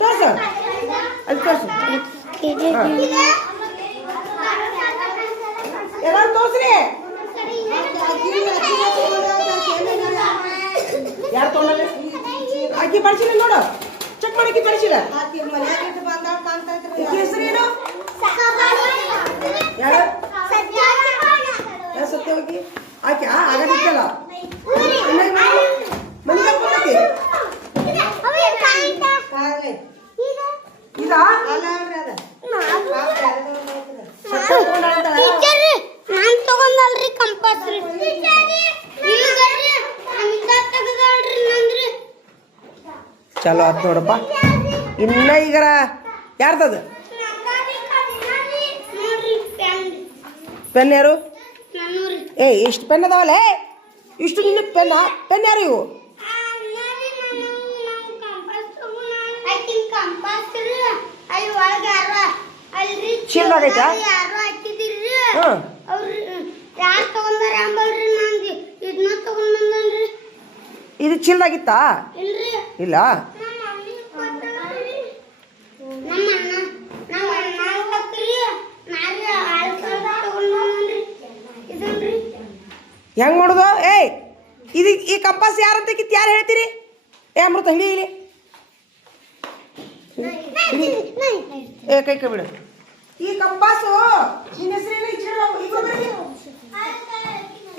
ತೋರ್ಸು ಅಲ್ಲಿ ತೋರ್ಸು ಎಲ್ಲರೂ ತೋರ್ಸ್ರಿ ಯಾರು ತೊಗೊಂಡ್ರಿ ಅಕ್ಕಿ ಬರ್ಸಿಲ್ಲ ನೋಡು ಚೆಕ್ ಮಾಡಕ್ಕೆ ಬರ್ಸಿಲ್ಲ ಹೆಸರೇನು ಯಾರು ಸತ್ಯ ಹೋಗಿ ಆಕೆ ಆಗದಿತ್ತಲ್ಲ ಮನೆಗೆ ಬಂದಕ್ಕೆ ಇದಾ ನಾನು ತಗೊಂಡಲ್ರಿ ಕಂಪಾಸ್ ರೀ ಚಲೋ ಆತ್ ನೋಡಪ್ಪ ಇನ್ನ ಈಗರ ಯಾರ್ದದ ಪೆನ್ ಯಾರು ಏ ಇಷ್ಟು ಪೆನ್ ಅದಾವಲ್ಲ ಇಷ್ಟು ನಿನ್ನ ಪೆನ್ ಯಾರು ಇವು ಚೀಲ್ದಾಗೈತಾ ಇದು ಚೀಲ್ದಾಗಿತ್ತಾ ಇಲ್ಲ ಹೆಂಗ್ ಮಾಡೋದು ಏಯ್ ಇದು ಈ ಕಂಪಾಸ್ ಯಾರಂತ ಕಿತ್ತು ಯಾರು ಹೇಳ್ತೀರಿ ಏ ಅಮೃತ ಹಿಡಿ ಇಲ್ಲಿ ಏ ಕೈ ಕೈ ಬಿಡು ಈ ಕಂಪಾಸು ನಿನ್ನ ಹೆಸರೇನು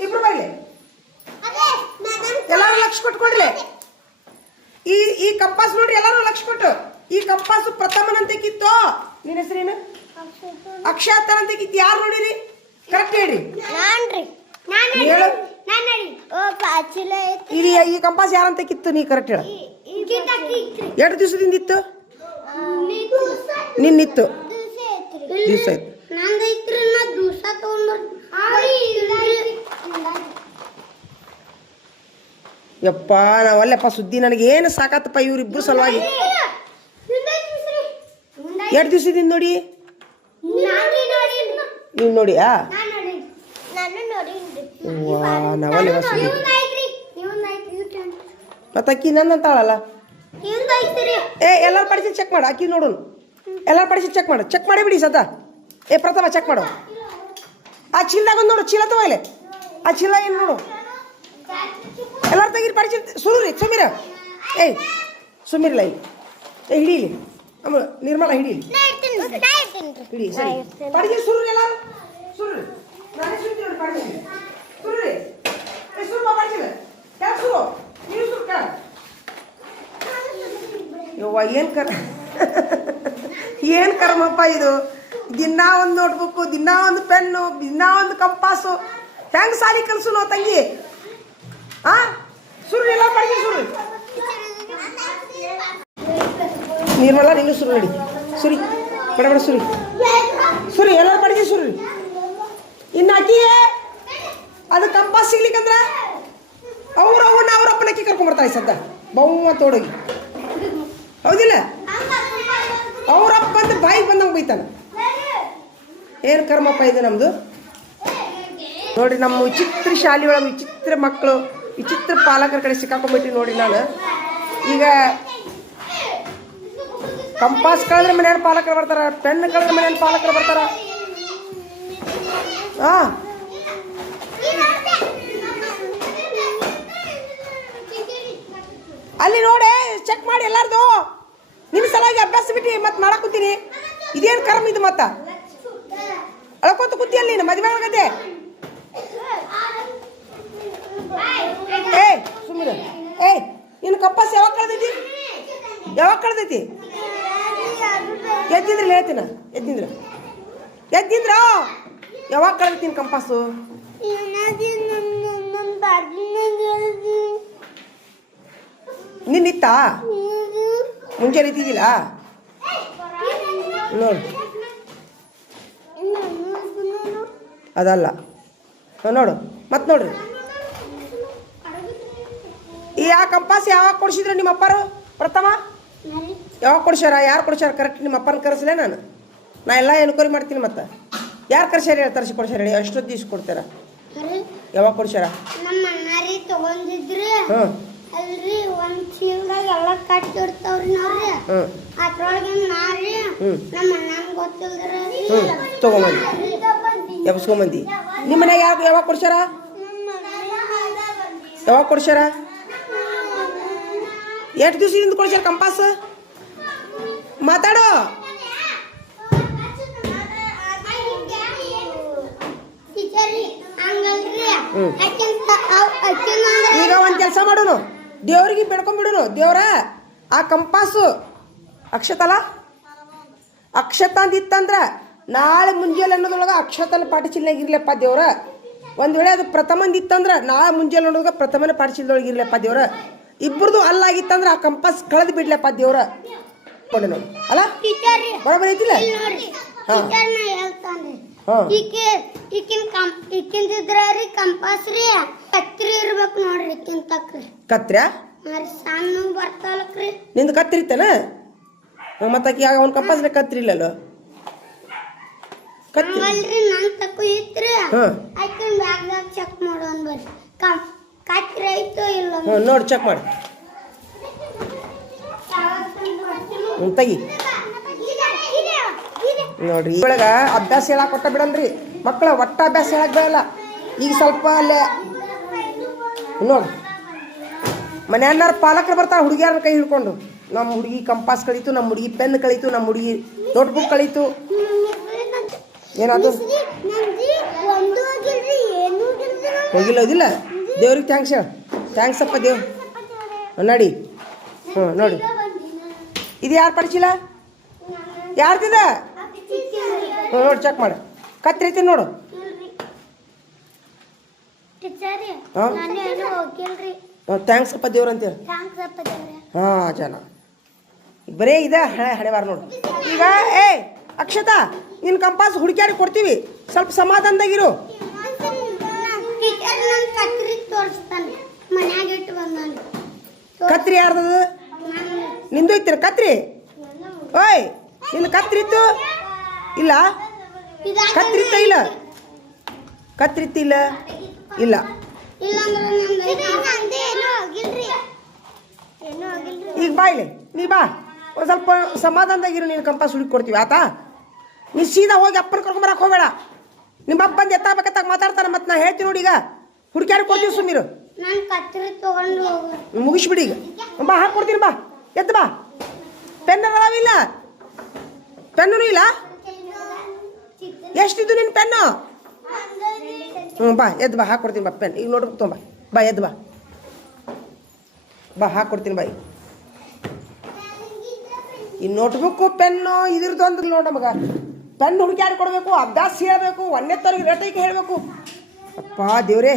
ಇಬ್ರು ಬರಲಿ ಎಲ್ಲರೂ ಲಕ್ಷ ಕೊಟ್ಕೊಡ್ರಿ ಈ ಕಂಪಾಸ್ ನೋಡ್ರಿ ಎಲ್ಲರೂ ಲಕ್ಷ ಕೊಟ್ಟು ಈ ಕಂಪಾಸು ಪ್ರಥಮನಂತೆ ಕಿತ್ತು ನಿನ್ನ ಹೆಸರೇನು ಅಕ್ಷಾತನಂತೆ ಕಿತ್ತು ಯಾರು ನೋಡಿರಿ ಕರೆಕ್ಟ್ ಹೇಳ್ರಿ ಹೇಳು ಇದು ಈ ಕಂಪಾಸ್ ಯಾರಂತ ಕಿತ್ತು ನೀ ಕರೆಕ್ಟ್ ಹೇಳ ಎರಡು ದಿವಸದಿಂದ ಇತ್ತು ನಿನ್ನಿತ್ತು ದಿವಸ ಆಯ್ತು ಯಪ್ಪ ನಾವಲ್ಲಪ್ಪ ಸುದ್ದಿ ನನಗೆ ಏನು ಸಾಕಾತಪ್ಪ ಇವ್ರಿಬ್ರು ಸಲುವಾಗಿ ಎರಡು ದಿವಸದಿಂದ ನೋಡಿ ನೀವು ನೋಡಿಯಾ ನಾವಲ್ಲ ಸುದ್ದಿ ಮತ್ತೆ ಅಕ್ಕಿ ನನ್ನ ಅಂತಾಳಲ್ಲ ಏ ಎಲ್ಲರೂ ಪಡಿಸಿ ಚೆಕ್ ಮಾಡು ಅಕ್ಕಿ ನೋಡೋಣ ಎಲ್ಲರೂ ಪಡಿಸಿ ಚೆಕ್ ಮಾಡಿ ಬಿಡಿ ಸದಾ ಏ ಪ್ರಥಮ ಚೆಕ್ ಮಾಡು ಆ ಚೀಲದಾಗ ಒಂದು ನೋಡು ಚೀಲ ತಗೋ ಇಲ್ಲಿ ಆ ಚೀಲ ಏನು ನೋಡು ಎಲ್ಲರೂ ತೆಗೀರಿ ಪಡಿಸಿ ಸುಮ್ರಿ ಸುಮೀರ ಏಯ್ ಸುಮೀರ್ಲ ಇಲ್ಲಿ ಏ ಹಿಡೀಲಿ ನಿರ್ಮಲ ಹಿಡೀಲಿ ಹಿಡಿ ಸರಿ ಪಡಿಸಿ ಸುರ್ರಿ ಎಲ್ಲರೂ ಸುರ್ರಿ ನಾನೇ ಸುರ್ತಿ ನೋಡಿ ಪಡಿಸಿ ಸುರ್ರಿ ಏ ಸುರ್ಪ ಪಡಿಸಿಲ್ಲ ಯಾಕೆ ಸುರು ನೀವು ಸುರ್ಕ ಯವ್ವ ಏನು ಕರ್ಮಪ್ಪ ಇದು ದಿನಾ ಒಂದು ನೋಟ್ಬುಕ್ಕು ದಿನಾ ಒಂದು ಪೆನ್ನು ದಿನಾ ಒಂದು ಕಂಪಾಸು ಹೆಂಗೆ ಸಾಲಿ ಕಲ್ಸು ನಾವು ತಂಗಿ ಸುರು ಎಲ್ಲ ಪಡಿಸಿ ಸುರು ನಿರ್ಮಲ ನೀನು ಸುರು ನಡಿ ಸುರಿ ಬಡ ಸುರಿ ಎಲ್ಲರೂ ಪಡಿಸಿ ಸುರಿ ಇನ್ನು ಅಕ್ಕಿಯೇ ಅದು ಕಂಪಾಸ್ ಸಿಗ್ಲಿಕ್ಕಂದ್ರೆ ಅವ್ರ ಅಪ್ಪನಕ್ಕಿ ಕರ್ಕೊಂಡ್ಬರ್ತಾಳೆ ಸದ್ದ ಬಹು ತೋಡೋಗಿ ಹೌದಿಲ್ಲ ಅವ್ರಪ್ಪ ಅಂತ ಬಾಯಿಗೆ ಬಂದಂಗೆ ಬೈತಾನೆ ಏನು ಕರ್ಮಪ್ಪ ಇದು ನಮ್ಮದು ನೋಡಿರಿ ನಮ್ಮ ವಿಚಿತ್ರ ಶಾಲೆ ಒಳಗೆ ವಿಚಿತ್ರ ಮಕ್ಕಳು ವಿಚಿತ್ರ ಪಾಲಕರ ಕಡೆ ಸಿಕ್ಕಾಕೊಂಡ್ಬಿಟ್ಟಿ ನೋಡಿ ನಾನು ಈಗ ಕಂಪಾಸ್ ಕಳೆದ್ರೆ ಮನೆಯವ್ರ ಪಾಲಕರು ಬರ್ತಾರ ಪೆನ್ ಕಳೆದ್ರೆ ಮನೆಯವ್ರ ಪಾಲಕರು ಬರ್ತಾರ ಅಲ್ಲಿ ನೋಡಿ ಚೆಕ್ ಮಾಡಿ ಎಲ್ಲಾರ್ದು ನಿಮ್ಮ ಸಲಾಗಿ ಅಭ್ಯಾಸ ಬಿಟ್ಟು ಮತ್ತೆ ಮಾಡಕ್ ಕೂತೀನಿ ಇದೇನು ಕರ್ಮ ಇದು ಮತ್ತ ಅಳ್ಕೊಂತ ಕೂತಿ ಅಲ್ಲಿ ಮದುವೆ ಆಗದೆ ಏಯ್ ಸುಮ್ಮನೆ ಏಯ್ ಇನ್ನು ಕಂಪಾಸ್ ಯಾವಾಗ ಕಳ್ದೈತಿ ಎದ್ದಿದ್ರೆ ಹೇಳ್ತೀನ ಎದ್ದಿಂದ್ರ ಯಾವಾಗ ಕಳ್ದೈತಿ ಕಂಪಾಸು ನಿನ್ನಿತ್ತಾ ಮುಂಚೆ ನಿಂತಿದ್ದಿಲ್ಲ ನೋಡಿ ಅದಲ್ಲ ನೋಡು ಮತ್ತೆ ನೋಡ್ರಿ ಈ ಆ ಕಂಪಾಸ್ ಯಾವಾಗ ಕೊಡಿಸಿದ್ರೆ ನಿಮ್ಮ ಅಪ್ಪರು ಪ್ರಥಮ ಯಾವಾಗ ಕೊಡ್ಸ್ಯಾರ ಯಾರು ಕೊಡ್ಸ್ಯಾರ ಕರೆಕ್ಟ್ ನಿಮ್ಮ ಅಪ್ಪನ ಕರೆಸಲೇ ನಾನು ಎಲ್ಲ ಎನ್ಕ್ವೈರಿ ಮಾಡ್ತೀನಿ ಮತ್ತೆ ಯಾರು ಕರ್ಸ್ಯಾರ ಹೇಳಿ ತರಿಸಿ ಕೊಡ್ಸ್ಯಾರ ಹೇಳಿ ಅಷ್ಟೊತ್ತು ದಿವ್ಸ ಕೊಡ್ತೀರ ಯಾವಾಗ ಕೊಡ್ಸ್ಯಾರ ನಮ್ಮ ಅಣ್ಣಾರಿ ತಗೊಂಡಿದ್ರೆ ಅಲ್ರಿ ಒಂದು ಚೀಲದಾಗ ಎಲ್ಲ ಕಟ್ ಇರ್ತಾವ್ರಿ ನೋಡ್ರಿ ಹ್ಞೂ ಅದ್ರೊಳಗೆ ನಾರಿ ನಮ್ಮ ಅಣ್ಣನ ಗೊತ್ತಿಲ್ದ್ರಿ ತೊಗೊಂಬಂದಿ ಎಬ್ಸ್ಕೊಂಬಂದಿ ನಿಮ್ಮ ಮನ್ಯಾಗ ಯಾವಾಗ ಕೊಡ್ಸ್ಯಾರ ಯಾವಾಗ ಕೊಡ್ಸ್ಯಾರ ಎಷ್ಟು ದಿವ್ಸದಿಂದ ಕೊಡ್ಸ್ಯಾರ ಕಂಪಾಸ್ ಮಾತಾಡೋ ಈಗ ಒಂದು ಕೆಲಸ ಮಾಡೋನು ದೇವ್ರಿಗೆ ಬೆಳ್ಕೊಂಡ್ಬಿಡುನು ದೇವ್ರ ಆ ಕಂಪಾಸು ಅಕ್ಷತಲ್ಲ ಅಕ್ಷತ ಅಂದಿತ್ತಂದ್ರ ನಾಳೆ ಮುಂಜಾನೆ ಅನ್ನೋದ್ರೊಳಗೆ ಅಕ್ಷತನ ಪಾಠಶಾಲೆಯಾಗ ಇರ್ಲಪ್ಪ ದೇವ್ರ ಒಂದು ವೇಳೆ ಅದು ಪ್ರಥಮಂದಿತ್ತಂದ್ರೆ ನಾಳೆ ಮುಂಜಾನೆ ಅನ್ನೋದಾಗ ಪ್ರಥಮನ ಪಾಠಶಾಲೆದೊಳಗೆ ಇರ್ಲಪ್ಪ ದೇವ್ರ ಇಬ್ಬರದು ಅಲ್ಲಾಗಿತ್ತಂದ್ರೆ ಆ ಕಂಪಾಸ್ ಕಳೆದು ಬಿಡ್ಲಪ್ಪ ದೇವ್ರ ನೋಡಿ ಅಲ್ಲ ಬರೋಬರ ಐತಿಲ್ಲ ಹಾಂ ಹಾಂ ಈಕಿಂದಿದ್ರಿ ಕಂಪಾಸ್ ರೀ ಕತ್ರಿ ಇರ್ಬೇಕು ನೋಡ್ರಿ ಈಕಿನ್ ತಕ್ರಿ ಕತ್ರ್ಯಾ ಸಣ್ಣ ಬರ್ತಾವಲ್ರಿ ನಿಂದು ಕತ್ರಿ ಇತ್ತೇನ ಮತ್ತಾಕಿ ಆಗ ಅವ್ನ ಕಂಪಾಸ್ಲೆ ಕತ್ರಿ ಇಲ್ಲಲ್ಲೋ ಕತ್ರಿ ಹಂಗಲ್ರಿ ನನ್ ತಕ್ಕು ಇತ್ರಿ ಆಕಿನ್ ಬ್ಯಾಗ್ದಾಗ ಚೆಕ್ ಮಾಡೋಣ ಬರ್ರಿ ಕತ್ರಿ ಐತೋ ಇಲ್ಲ ನೋಡಿ ಚೆಕ್ ಮಾಡಿ ತೆಗಿ ನೋಡ್ರಿ ಒಳಗ ಅಭ್ಯಾಸ ಹೇಳಕ್ ಕೊಟ್ಟ ಬಿಡಲ್ರಿ ಮಕ್ಕಳ ಒಟ್ಟ ಅಭ್ಯಾಸ ಹೇಳಕ್ ಬರಲ್ಲ ಈಗ ಸ್ವಲ್ಪ ಅಲ್ಲೇ ನೋಡ್ರಿ ಮನೆಯನ್ನಾರು ಪಾಲಕರು ಬರ್ತಾರೆ ಹುಡುಗಿಯಾರ ಕೈ ಹಿಡ್ಕೊಂಡು ನಮ್ಮ ಹುಡುಗಿ ಕಂಪಾಸ್ ಕಳೀತು ನಮ್ಮ ಹುಡುಗಿ ಪೆನ್ ಕಳೀತು ನಮ್ಮ ಹುಡುಗಿ ನೋಟ್ಬುಕ್ ಕಳೀತು ಏನಾದ್ರು ಹೋಗಿಲ್ಲ ಹೋಗಿಲ್ಲ ದೇವ್ರಿಗೆ ಥ್ಯಾಂಕ್ಸ್ ಹೇಳ ಥ್ಯಾಂಕ್ಸ್ ಅಪ್ಪ ದೇವ್ ನೋಡಿ ಹ್ಞೂ ನೋಡಿ ಇದು ಯಾರು ಪಡಿಸಿಲ್ಲ ಯಾರ್ದಿದ ನೋಡಿ ಚೆಕ್ ಮಾಡು ಕತ್ರಿ ಐತಿ ನೋಡು ಹಾಂ ಥ್ಯಾಂಕ್ಸ್ ಅಪ್ಪ ದೇವ್ರ ಅಂತೇಳಿ ಹಾಂ ಜನ ಬರೇ ಇದೆ ಹಣೆವಾರ ನೋಡು ಈಗ ಏ ಅಕ್ಷತಾ ನಿನ್ನ ಕಂಪಾಸ್ ಹುಡುಕ್ಯಾರಿಗೆ ಕೊಡ್ತೀವಿ ಸ್ವಲ್ಪ ಸಮಾಧಾನದಾಗಿರು ಕತ್ರಿ ಯಾರ್ದದು ನಿಂದು ಐತಿರ ಕತ್ರಿ ಓಯ್ ನಿನ್ನ ಕತ್ರಿ ಇತ್ತು ಇಲ್ಲ ಕತ್ರಿ ಇತ್ತ ಇಲ್ಲ ಕತ್ರಿ ಇತ್ತಿಲ್ಲ ಇಲ್ಲ ಈಗ ಬಾ ಇಲ್ಲಿ ನೀ ಬಾ ಒಂದು ಸ್ವಲ್ಪ ಸಮಾಧಾನದಾಗಿರು ನೀನು ಕಂಪಾಸ್ ಹುಡುಕಿ ಕೊಡ್ತೀವಿ ಆತಾ ನೀ ಸೀದಾ ಹೋಗಿ ಅಪ್ಪನ ಕರ್ಕೊಂಬರಕ್ಕೆ ಹೋಗಬೇಡ ನಿಮ್ಮ ಅಪ್ಪ ಬಂದು ಎತ್ತಾಗಬೇಕತ್ತಾಗ ಮಾತಾಡ್ತಾನೆ ಮತ್ತೆ ನಾ ಹೇಳ್ತೀನಿ ನೋಡಿ ಈಗ ಹುಡುಕ್ಯಾರಿಗೆ ಕೊಡ್ತೀವಿ ಸುಮ್ಮೀರು ಮುಗಿಸ್ಬಿಡಿ ಈಗ ಬಾ ಹಾಕ್ಕೊಡ್ತೀನಿ ಬಾ ಎದ್ದು ಬಾ ಪೆನ್ ಅದಾವಿಲ್ಲ ಪೆನ್ನು ಇಲ್ಲ ಎಷ್ಟಿದ್ದು ನಿನ್ನ ಪೆನ್ನು ಬಾ ಎದ್ದು ಬಾ ಹಾಕ್ಕೊಡ್ತೀನಿ ಬಾ ಪೆನ್ ಈಗ ನೋಡ್ಬೇಕು ತೊಂಬ ಬಾ ಎದ್ದು ಬಾ ಬಾ ಹಾಕ್ಕೊಡ್ತೀನಿ ಬಾ ಈ ನೋಟ್ಬುಕ್ಕು ಪೆನ್ನು ಇದ್ರದ್ದು ಅಂದ್ರೆ ನೋಡ ಮಗ ಪೆನ್ ಹುಡುಕ್ಯಾಡಿ ಕೊಡಬೇಕು ಅಭ್ಯಾಸ ಹೇಳಬೇಕು ಒಂದನೇ ತರಗತಿ ರೇಟೈಕೆ ಹೇಳಬೇಕು ಅಪ್ಪ ದೇವ್ರೇ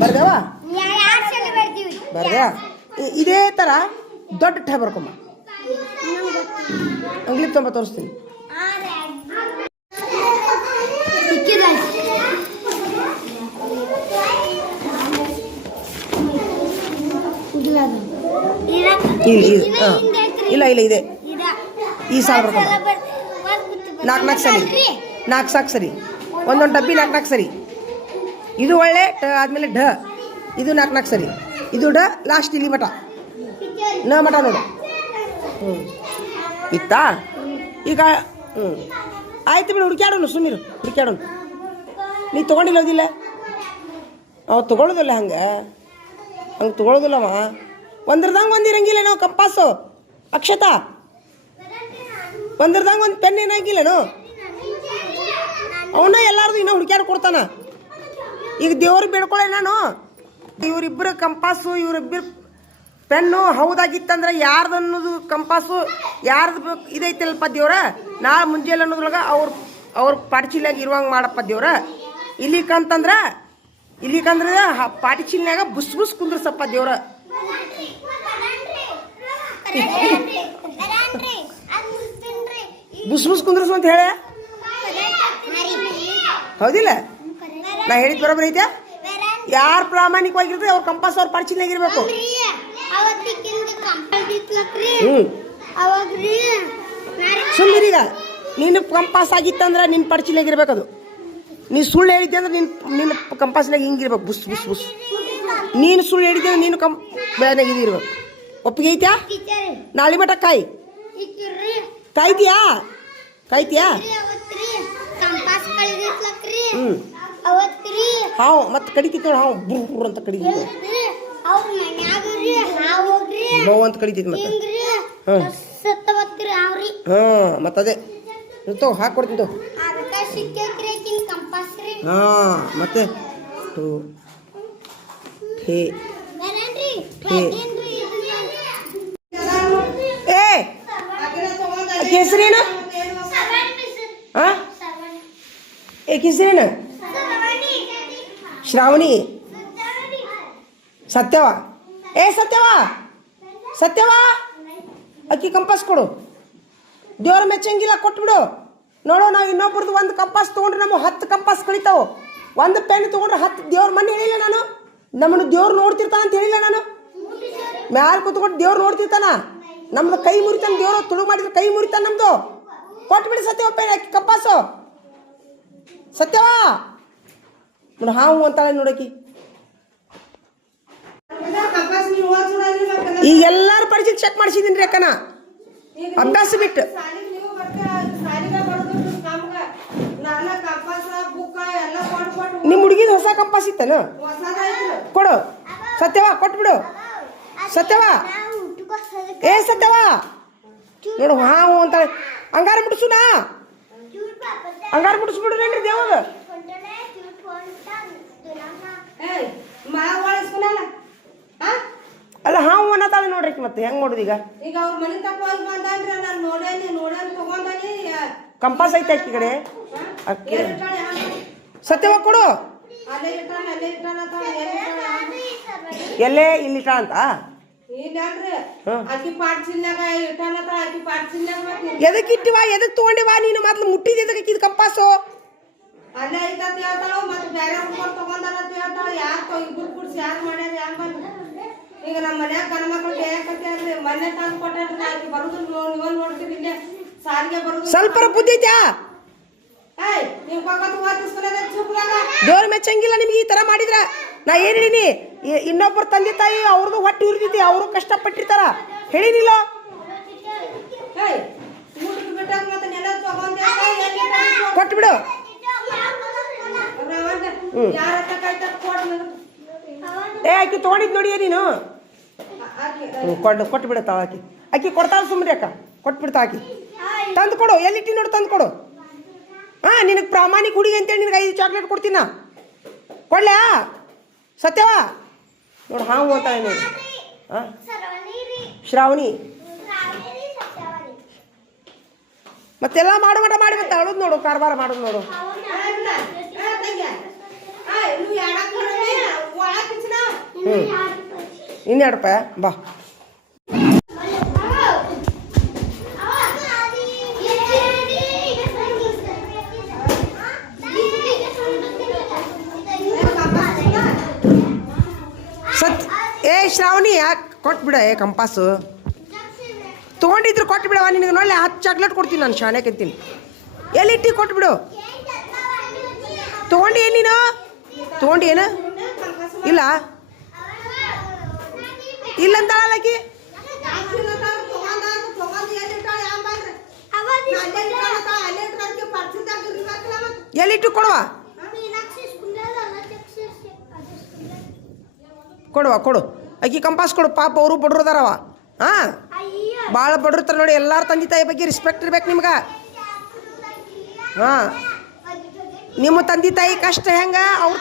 ಬರ್ದೇವಾ ಬರ್ದ್ಯಾ ಇದೇ ಥರ ದೊಡ್ಡ ಠ ಬರ್ಕೊಂಬ ಅಂಗ್ಲಿ ತೊಂಬ ತೋರಿಸ್ತೀನಿ ಇಲ್ಲ ಇಲ್ಲ ಇದೆ ಈ ಸಾಲ ಬರ್ಕೊಂಬ ನಾಲ್ಕು ಸರಿ ನಾಲ್ಕು ಸಾಕು ಸರಿ ಒಂದೊಂದು ಡಬ್ಬಿ ನಾಲ್ಕು ಸರಿ ಇದು ಒಳ್ಳೆ ಟ ಆದಮೇಲೆ ಢ ಇದು ನಾಲ್ಕು ಸರಿ ಇದು ಢ ಲಾಸ್ಟ್ ಇಲ್ಲಿ ಮಠ ನ ಮಠ ನೋಡು ಇತ್ತಾ ಈಗ ಆಯ್ತು ಬಿಡು ಹುಡುಕ್ಯಾಡೋನು ಸುಮ್ಮೀರು ಹುಡುಕ್ಯಾಡೋನು ನೀ ತೊಗೊಂಡಿಲ್ಲೋದಿಲ್ಲ ಅವ ತೊಗೊಳ್ಳೋದಿಲ್ಲ ಹಂಗೆ ತೊಗೊಳೋದಿಲ್ಲವ ಒಂದ್ರದಂಗೆ ಒಂದಿರಂಗಿಲ್ಲ ನಾವು ಕಂಪಾಸು ಅಕ್ಷತಾ ಒಂದ್ರದಂಗೆ ಒಂದು ಪೆನ್ ಏನಾಗಿಲ್ಲನು ಅವನ್ನ ಎಲ್ಲಾರ್ದು ಇನ್ನೂ ಹುಡುಕ್ಯಾರು ಕೊಡ್ತಾನ ಈಗ ದೇವ್ರಿಗೆ ಬೇಡ್ಕೊಳ್ಳೆ ನಾನು ಇವರಿಬ್ಬರು ಕಂಪಾಸು ಇವರಿಬ್ಬರು ಪೆನ್ನು ಹೌದಾಗಿತ್ತಂದ್ರೆ ಯಾರ್ದು ಅನ್ನೋದು ಕಂಪಾಸು ಯಾರ್ದು ಇದೈತಿಲ್ಲಪ್ಪ ದೇವ್ರ ನಾಳೆ ಮುಂಜಾನೆ ಅನ್ನೋದ್ರೊಳಗೆ ಅವ್ರ ಪಾಠಶಾಲೆಯಾಗ ಇರುವಂಗೆ ಮಾಡಪ್ಪ ದೇವ್ರ ಇಲ್ಲಿಕಂತಂದ್ರೆ ಪಾಠಶಾಲೆಯಾಗ ಬುಸ್ ಕುಂದ್ರಸಪ್ಪ ದೇವ್ರ ಬುಸ್ ಕುಂದ್ರಸು ಅಂತ ಹೇಳ ಹೌದಿಲ್ಲ ನಾ ಹೇಳಿದ್ ಬರೋಬ್ಬರ ಐತೆ ಯಾರು ಪ್ರಾಮಾಣಿಕವಾಗಿರ್ತದೆ ಅವ್ರ ಕಂಪಾಸ್ ಅವ್ರ ಪಾಠಶಾಲೆಯಾಗಿರ್ಬೇಕು ಸುಮ್ಮೀರೀಗ ನೀನು ಕಂಪಾಸ್ ಆಗಿತ್ತಂದ್ರೆ ನಿನ್ನ ಪಾಠಶಾಲೆಯಾಗಿರ್ಬೇಕದು ನೀ ಸುಳ್ಳು ಹೇಳಿದ್ದೆ ಅಂದ್ರೆ ನಿನ್ನ ಕಂಪಾಸ್ನಾಗ ಹಿಂಗಿರ್ಬೇಕು ಬುಸ್ ನೀನು ಸುಳ್ಳು ಹೇಳಿದ್ದೆ ಅಂದ್ರೆ ನೀನು ಬೆಳೆನಾಗ ಇದಿರ್ಬೇಕು ಒಪ್ಪಿಗೆ ಐತ್ಯಾ ಟೀಚರ್ ನಾಳೆ ಮಟ ಕಾಯಿ ಇಕ್ಕಿರ್ರಿ ಕಾಯ್ತೀಯಾ ಕಾಯ್ತೀಯಾ ಅವತ್ರಿ ಕಂಪಾಸ್ ಕಳಿದಿತ್ಲಕ್ರಿ ಹ್ಞೂ ಅವತ್ರಿ ಹಾವು ಮತ್ತೆ ಕಡಿತೈತಿ ನೋಡಿ ಹಾವು ಬುರ್ ಬುರ್ ಅಂತ ಕಡಿತೈತಿ ಅವ್ರ ಮನ್ಯಾಗ್ರಿ ಹಾವ್ ಹೋಗ್ರಿ ನೋವು ಅಂತ ಕಡಿತೈತಿ ಮತ್ತೆ ಹಿಂಗ್ರಿ ಹಾಂ ಸತ್ತವತ್ರಿ ಅವ್ರಿ ಹಾಂ ಮತ್ತೆ ಅದೇ ತೋ ಹಾಕ್ಕೊಡ್ತೀನಿ ತೋ ಅದಕ್ಕ ಸಿಕ್ಕೈತ್ರಿ ಆಕಿನ್ ಕಂಪಾಸ್ ರೀ ಹಾಂ ಮತ್ತೆ ಟು ಹೇ ಬೇರೇನ್ರಿ ಹೇ ಏನ್ರಿ ಏ ಹೆಸರೇನು ಹಾಂ ಹೆಸರೇನು ಶ್ರಾವಣಿ ಸತ್ಯವ ಏ ಸತ್ಯವ ಅಕ್ಕಿ ಕಂಪಾಸ್ ಕೊಡು ದೇವ್ರ ಮೆಚ್ಚಂಗಿಲ್ಲ ಕೊಟ್ಬಿಡು ನೋಡು ನಾವು ಇನ್ನೊಬ್ರದ್ದು ಒಂದು ಕಂಪಾಸ್ ತೊಗೊಂಡ್ರೆ ನಮಗೆ 10 ಕಂಪಾಸ್ ಕಳಿತಾವು ಒಂದು ಪೆನ್ ತೊಗೊಂಡ್ರೆ 10 ದೇವ್ರ ಮನೆ ಹೇಳಿಲ್ಲ ನಾನು ನಮ್ಮನ್ನು ದೇವ್ರು ನೋಡ್ತಿರ್ತಾನ ಅಂತ ಹೇಳಿಲ್ಲ ನಾನು ಮ್ಯಾಲೆ ಕೂತ್ಕೊಂಡು ದೇವ್ರು ನೋಡ್ತಿರ್ತಾನ ನಮ್ದು ಕೈ ಮುರಿತಾನೆ ದೇವ್ರು ತುಳು ಮಾಡಿದ್ರೆ ಕೈ ಮುರಿತಾನೆ ನಮ್ದು ಕೊಟ್ಬಿಡಿ ಸತ್ಯವ ಪೆನ್ ಅಕ್ಕಿ ಕಂಪಾಸು ಸತ್ಯವ ನೋಡು ಹಾವು ಅಂತಾಳೆ ನೋಡಕ್ಕಿ ಈಗ ಎಲ್ಲಾರು ಪರಿಚಯ ಚೆಕ್ ಮಾಡಿಸಿದೀನಿ ರೀ ಅಕ್ಕನ ಅಭ್ಯಾಸ ಬಿಟ್ಟು ನಿಮ್ಮ ಹುಡುಗಿದ ಹೊಸ ಕಂಪಾಸ್ ಇತ್ತನ ಕೊಡು ಸತ್ಯವ ಕೊಟ್ಬಿಡು ಸತ್ಯವ ಏ ಸತ್ಯವ ನೋಡು ಹಾವು ಅಂತಾಳೆ ಅಂಗಾರ ಬಿಡಿಸುನಾ ಅಂಗಾರ ಬಿಡಿಸ್ಬಿಡ್ರೇನ್ರಿ ದೇವಾಗ ಅಲ್ಲ ಹಾವು ಅನ್ನತಾಳೆ ನೋಡ್ರಿ ಮತ್ತೆ ಹೆಂಗ್ ನೋಡುದು ಈಗ ಅವ್ರ ಮನೆ ತಪ್ಪ ಬಂದ್ರಿ ನಾನು ನೋಡೇನಿ ತಗೊಂಡಾನಿ ಕಂಪಾಸ್ ಐತೆ ಅಕ್ಕಿ ಕಡೆ ಅಕ್ಕಿ ಸತ್ಯವ ಕೊಡು ಅಲ್ಲೇ ಇಟ್ಟಾನ ಎಲ್ಲೇ ಇಲ್ಲಿ ಇಟ್ಟ ಅಂತ ಇಲ್ಲಾನ್ರಿ ಅಕ್ಕಿ ಪಾಡ್ಸಿನ್ಯಾಗ ಇಟ್ಟಾನತ ಅಕ್ಕಿ ಪಾಡ್ಸಿನ್ಯಾಗ ಎದಕ್ಕೆ ಇಟ್ಟಿವ ಎದಕ್ಕೆ ತಗೊಂಡಿವಾ ನೀನು ಮೊದ್ಲು ಮುಟ್ಟಿದ ಎದಕ್ಕೆ ಇದು ಕಂಪಾಸು ಅಲ್ಲೇ ಐತಂತ ಹೇಳ್ತಾಳ ಮತ್ತೆ ಬೇರೆ ಹುಡ್ಕೊಂಡು ತಗೊಂಡಾರ ಅಂತ ಹೇಳ್ತಾಳ ಯಾರು ಇಬ್ಬರು ಕೂಡ್ಸಿ ಯಾರು ಮಾಡ್ಯಾರ ಯಾರು ಬಂದು ಈಗ ನಮ್ಮ ಮನ್ಯಾಗ ಗಂಡ ಮಕ್ಳು ಬೇಕಂತೇಳ್ರಿ ಮನೆ ತಂದು ಕೊಟ್ಟಾಡ್ರಿ ಆಕಿ ಬರುದು ನೀವಲ್ಲಿ ನೋಡ್ತೀರಿ ಇಲ್ಲೇ ಸಾರಿಗೆ ಬರುದು ಸ್ವಲ್ಪ ಬುದ್ಧಿ ಐತ್ಯಾ ಏಯ್ ನೀವು ಪಕ್ಕದ ಓದಿಸ್ಕೊಳ್ಳೋದ ಚುಪ್ಪಾಗ ದೇವ್ರ ಮೆಚ್ಚಂಗಿಲ್ಲ ನಿಮ್ಗೆ ಈ ತರ ಮಾಡಿದ್ರ ನಾ ಏನ್ ಹೇಳಿನಿ ಇನ್ನೊಬ್ಬರು ತಂದೆ ತಾಯಿ ಅವ್ರದ್ದು ಹೊಟ್ಟೆ ಉರಿದೈತಿ ಅವರು ಕಷ್ಟಪಟ್ಟಿರ್ತಾರ ಹೇಳಿನಿಲ್ಲ ಏಯ್ ಊಟಕ್ಕೆ ಬಿಟ್ಟಾಗ ಮತ್ತೆ ನೆಲ ತಗೊಂಡೆ ಕೊಟ್ಬಿಡು ಯಾರ ಹತ್ರ ಕೈತ ಕೊಡ್ ಏ ಆಕಿ ತಗೊಂಡಿದ್ ನೋಡಿ ನೀನು ಕೊಟ್ಟು ಬಿಡತ್ತಾಳ ಆಕಿ ಆಕಿ ಕೊಡ್ತಾಳ ಸುಮ್ಮನೆ ಅಕ್ಕ ಕೊಟ್ಬಿಡ್ತಾ ಆಕಿ ತಂದು ಕೊಡು ಎಲ್ಲಿಟ್ಟಿ ನೋಡಿ ತಂದು ಕೊಡು ಹಾಂ ನಿನಗೆ ಪ್ರಾಮಾಣಿಕ ಹುಡುಗಿ ಅಂತೇಳಿ ನಿನಗೆ 5 ಚಾಕ್ಲೇಟ್ ಕೊಡ್ತೀನ ಕೊಡ್ಲ್ಯಾ ಸತ್ಯವ ನೋಡು ಹಾವು ಅಂತಾಳೆ ನೋಡಿ ಹಾಂ ಶ್ರಾವಣಿ ಮತ್ತೆಲ್ಲ ಮಾಡೋ ಮಟ ಮಾಡಿ ಮತ್ತೆ ಅಳೋದು ನೋಡು ಕಾರ್ಬಾರ ಮಾಡೋದು ನೋಡು ಇನ್ನೆರಡು ರೂಪಾಯಿ ಬಾ ಏ ಶ್ರಾವಣಿ ಯಾಕೆ ಕೊಟ್ಬಿಡ ಏ ಕಂಪಾಸು ತೊಗೊಂಡಿದ್ರು ಕೊಟ್ಬಿಡವ ನಿನಗೆ ನೋಡಲಿ 10 ಚಾಕ್ಲೇಟ್ ಕೊಡ್ತೀನಿ ನಾನು ಶಾನೆ ಕೆತ್ತೀನಿ ಎಲ್ಲಿಟ್ಟಿ ಕೊಟ್ಬಿಡು ತೊಗೊಂಡು ನೀನು ತೊಗೊಂಡು ಏನು ಇಲ್ಲ ಇಲ್ಲಂತಾಳಲ್ಲಕಿ ಎಲ್ಲಿಟ್ಟು ಕೊಡುವ ಕೊಡು ಅಕ್ಕಿ ಕಂಪಾಸ್ ಕೊಡು ಪಾಪ ಅವರು ಬಡ್ರದಾರವ ಹಾಂ ಭಾಳ ಬಡ್ರಿರ್ತಾರೆ ನೋಡಿ ಎಲ್ಲಾರು ತಂದೆ ತಾಯಿ ಬಗ್ಗೆ ರೆಸ್ಪೆಕ್ಟ್ ಇರ್ಬೇಕು ನಿಮ್ಗೆ ಹಾಂ ನಿಮ್ಮ ತಂದೆ ತಾಯಿ ಕಷ್ಟ ಹೆಂಗ ಅವ್ರ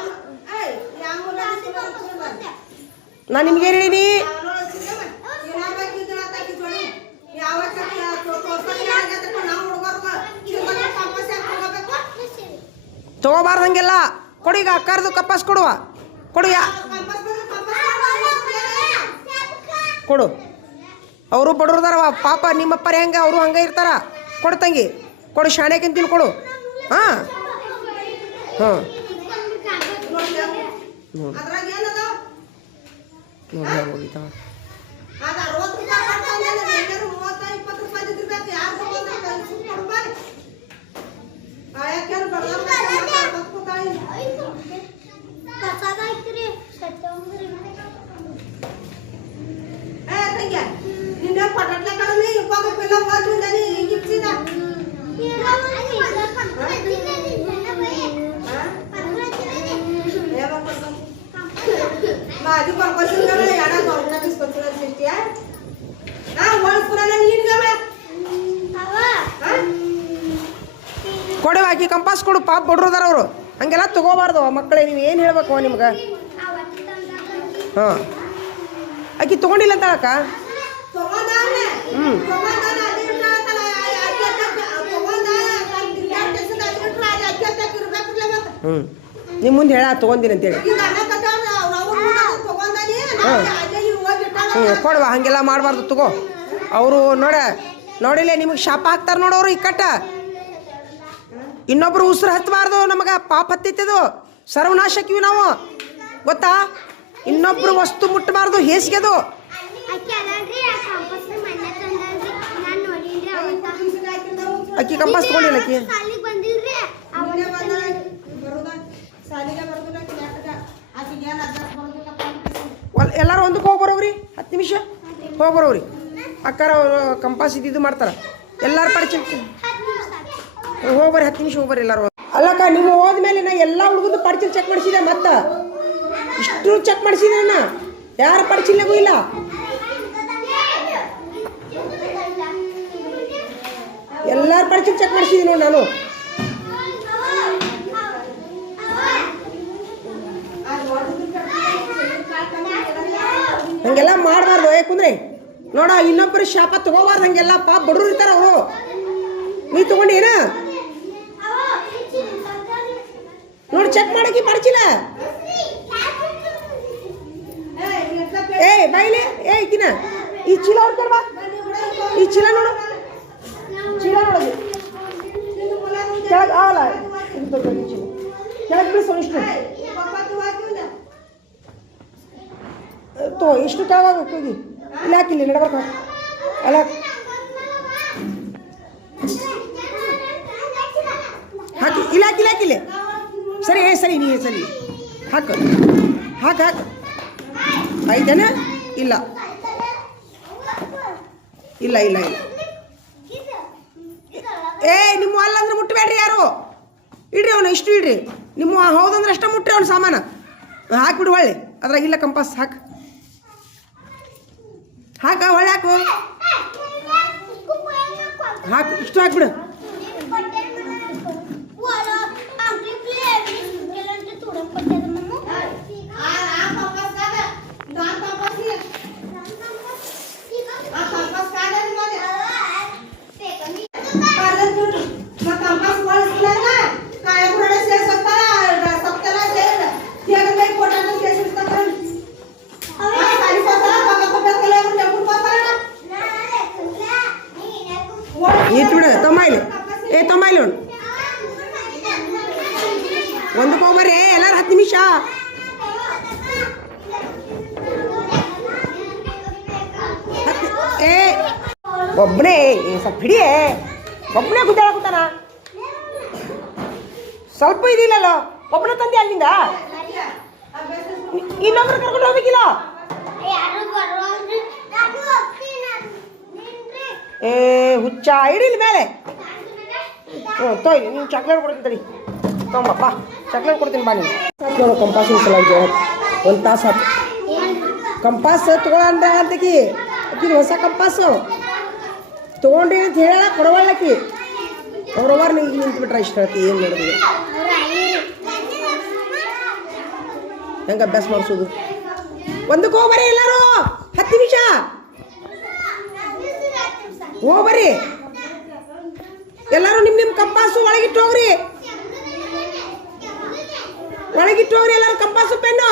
ನಾನು ನಿಮ್ಗೆ ಏನು ಹೇಳೀನಿ ತಗೋಬಾರ್ದಂಗೆಲ್ಲ ಕೊಡು ಈಗ ಅಕ್ಕಾರ್ದು ಕಂಪಾಸ್ ಕೊಡುವ ಕೊಡು ಕೊಡು ಅವರು ಬಡವ್ರದಾರವ ಪಾಪ ನಿಮ್ಮಪ್ಪರ ಹೆಂಗೆ ಅವರು ಹಂಗೆ ಇರ್ತಾರ ಕೊಡು ತಂಗಿ ಕೊಡು ಶಾಣೆಕಿಂತೀನಿ ಕೊಡು ಹಾಂ ಹಾಂ ನೋಡಿ ಕೊಡು ಆಕಿ ಕಂಪಾಸ್ ಕೊಡು, ಪಾಪ ಬಡ್ರದಾರ ಅವರು. ಹಂಗೆಲ್ಲ ತಗೋಬಾರ್ದು ಮಕ್ಕಳೇ. ನೀವು ಏನು ಹೇಳ್ಬೇಕು ನಿಮ್ಗೆ? ಹಾಂ, ಆಕಿ ತೊಗೊಂಡಿಲ್ಲ ಅಂತ ಅಕ್ಕ. ಹ್ಞೂ ಹ್ಞೂ ನಿಮ್ಮ ಮುಂದೆ ಹೇಳ ತೊಗೊಂದಿನಿ ಅಂತೇಳಿ. ಹ್ಞೂ ಕೊಡುವ, ಹಾಗೆಲ್ಲ ಮಾಡಬಾರ್ದು. ತಗೋ ಅವರು ನೋಡಿಲ್ಲ ನಿಮಗೆ ಶಾಪ ಹಾಕ್ತಾರೆ ನೋಡೋರು ಇಕ್ಕಟ್ಟ. ಇನ್ನೊಬ್ರು ಉಸಿರು ಹತ್ತಬಾರ್ದು, ನಮಗೆ ಪಾಪ ಹತ್ತಿತ್ತದು, ಸರ್ವನಾಶಕ್ಕಿವಿ ನಾವು, ಗೊತ್ತಾ? ಇನ್ನೊಬ್ರು ವಸ್ತು ಮುಟ್ಟಬಾರ್ದು, ಹೇಸಿಗೆದು. ಅಕ್ಕಿ ಕಂಪಾಸ್ ತಗೊಂಡಿಲ್ಲ ಅಕ್ಕಿ. ಎಲ್ಲರೂ ಒಂದಕ್ಕೆ ಹೋಗ್ಬರೋವ್ರಿ, 10 ನಿಮಿಷ ಹೋಗ್ಬರೋವ್ರಿ. ಅಕ್ಕಾರ ಅವರು ಕಂಪಾಸ್ ಇದ್ದಿದ್ದು ಮಾಡ್ತಾರೆ. ಎಲ್ಲರೂ ಪಡಿಸಿ ಹೋಗ್ಬರ್ರಿ, 10 ನಿಮಿಷ ಹೋಗ್ಬರ್ರಿ ಎಲ್ಲರೂ. ಅಲ್ಲಕ್ಕ, ನೀವು ಹೋದ್ಮೇಲೆ ನಾ ಎಲ್ಲ ಹುಡುಗದ್ದು ಪಡಿಸಿ ಚೆಕ್ ಮಾಡಿಸಿದೆ. ಮತ್ತೆ ಇಷ್ಟು ಚೆಕ್ ಮಾಡಿಸಿದೆ ಅಣ್ಣ, ಯಾರು ಪಡಿಸಿಲ್ಲಗೂ ಇಲ್ಲ. ಎಲ್ಲರೂ ಪಡಿಸಿ ಚೆಕ್ ಮಾಡಿಸಿದ್ದೀನಿ ನೋಡಿ ನಾನು. ಹಂಗೆಲ್ಲ ಮಾಡಬಾರ್ದು. ಕುಂದ್ರೆ ನೋಡ, ಇನ್ನೊಬ್ಬರು ಶಾಪ ತಗೋಬಾರ್ದು. ಹಂಗೆಲ್ಲ ಪಾಪ ಬಡ್ರು ಇರ್ತಾರ ಅವರು. ನೀ ತಗೊಂಡೇನ ನೋಡಿ, ಚೆಕ್ ಮಾಡಕ್ಕೆ ಪಡಿಸಿಲ್ಲ. ಬಾಯಿಲೆ ಈಕಿನ ಈ ಚೀಲ ಹೊಡ್ಕೊಳ್ಬಾ. ಈ ಚೀಲ ನೋಡು, ಚೀಲ ನೋಡೋದು ಕೆಳಗೆ ಆಗಲ್ಲ. ಕೆಳಗೆ ಬೀಳ್ಸೋ ಇಷ್ಟು ತೋ, ಇಷ್ಟು ಕೆಳಗೆ ಇಲ್ಲ ಹಾಕಿಲ್ಲ ನಡಬಾರ್ದು. ಅಲ್ಲ ಹಾಕಿ, ಇಲ್ಲ ಹಾಕಿಲ್ಲ ಹಾಕಿಲ್ಲ. ಸರಿ ಸರಿ, ನೀ ಸರಿ ಹಾಕು ಹಾಕು ಹಾಕು. ಆಯ್ತೇನ? ಇಲ್ಲ ಇಲ್ಲ ಇಲ್ಲ ಇಲ್ಲ. ನಿಮ್ಮ ಅಲ್ಲಂದ್ರೆ ಮುಟ್ಟಬೇಡ್ರಿ ಯಾರು. ಇಡ್ರಿ ಅವನು, ಇಷ್ಟು ಇಡ್ರಿ. ನಿಮ್ಮ ಹೌದಂದ್ರೆ ಅಷ್ಟ ಮುಟ್ರಿ ಅವ್ನು ಸಾಮಾನು. ಹಾಕ್ಬಿಡು ಒಳ್ಳೆ, ಅದ್ರಾಗಿಲ್ಲ ಕಂಪಾಸ್. ಹಾಕು ಒಳ್ಳೆ ಹಾಕು ಹಾಕು, ಇಷ್ಟು ಹಾಕ್ಬಿಡು. ಇಟ್ಬಿಡು ತೊಂಬೈಲಿ. ತೊಂಬೈಲಿ ಉಂಟು ಒಂದಕ್ಕೆ ಹೋಗ್ಬರ್ರಿ ಎಲ್ಲರೂ 10 ನಿಮಿಷ. ಒಬ್ಬನೇ ಸ್ವಲ್ಪ ಹಿಡಿಯೇ, ಒಬ್ಬನೇ ಗುದ್ದಾಡಕುತ್ತಾನ. ಸ್ವಲ್ಪ ಇದಿಲ್ಲಲ್ಲ, ಒಬ್ಬನೇ ತಂದೆ ಅಲ್ಲಿಂದ. ಇನ್ನೊಬ್ರು ಕರ್ಕೊಂಡು ಹೋಗ್ಬೇಕಿಲ್ಲ. ಹುಚ್ಚ ಹಿಡೀಲಿ ಮೇಲೆ. ತೊಯ್ಲಿ, ನೀವು ಚಾಕ್ಲೇಟ್ ಕೊಡ್ತೀನಿ. ತೊಂಬಪ್ಪ, ಚಾಕ್ಲೇಟ್ ಕೊಡ್ತೀನಿ ಬಾ. ನೀವು ನೋಡು, ಕಂಪಾಸ್ ಸಲ ಒಂದು ತಾಸು ಆಯ್ತು. ಕಂಪಾಸ್ ತೊಗೊಳಂತ ಅಂತಕಿ ಅಕ್ಕಿದು ಹೊಸ ಕಂಪಾಸು ತೊಗೊಂಡಿ ಅಂತ ಹೇಳ ಕೊಡವಳ್ಳಕಿ. ಅವ್ರವ್ರು ನಿಂಗೆ ನಿಂತ್ಬಿಟ್ರೆ ಇಷ್ಟ ಹೇಳ್ತಿ. ಏನು ನೋಡಿದ್ವಿ ಹೆಂಗೆ ಅಭ್ಯಾಸ ಮಾಡಿಸೋದು. ಒಂದಕ್ಕೆ ಹೋಗ್ಬರ್ರಿ ಎಲ್ಲರೂ, 10 ನಿಮಿಷ ಹೋಗ್ಬರ್ರಿ ಎಲ್ಲರೂ. ನಿಮ್ಮ ಕಂಪಾಸು ಒಳಗಿಟ್ಟು ಹೋಗ್ರಿ, ಒಳಗಿಟ್ಟು ಹೋಗ್ರಿ ಎಲ್ಲರೂ. ಕಂಪಾಸು ಪೆನ್ನು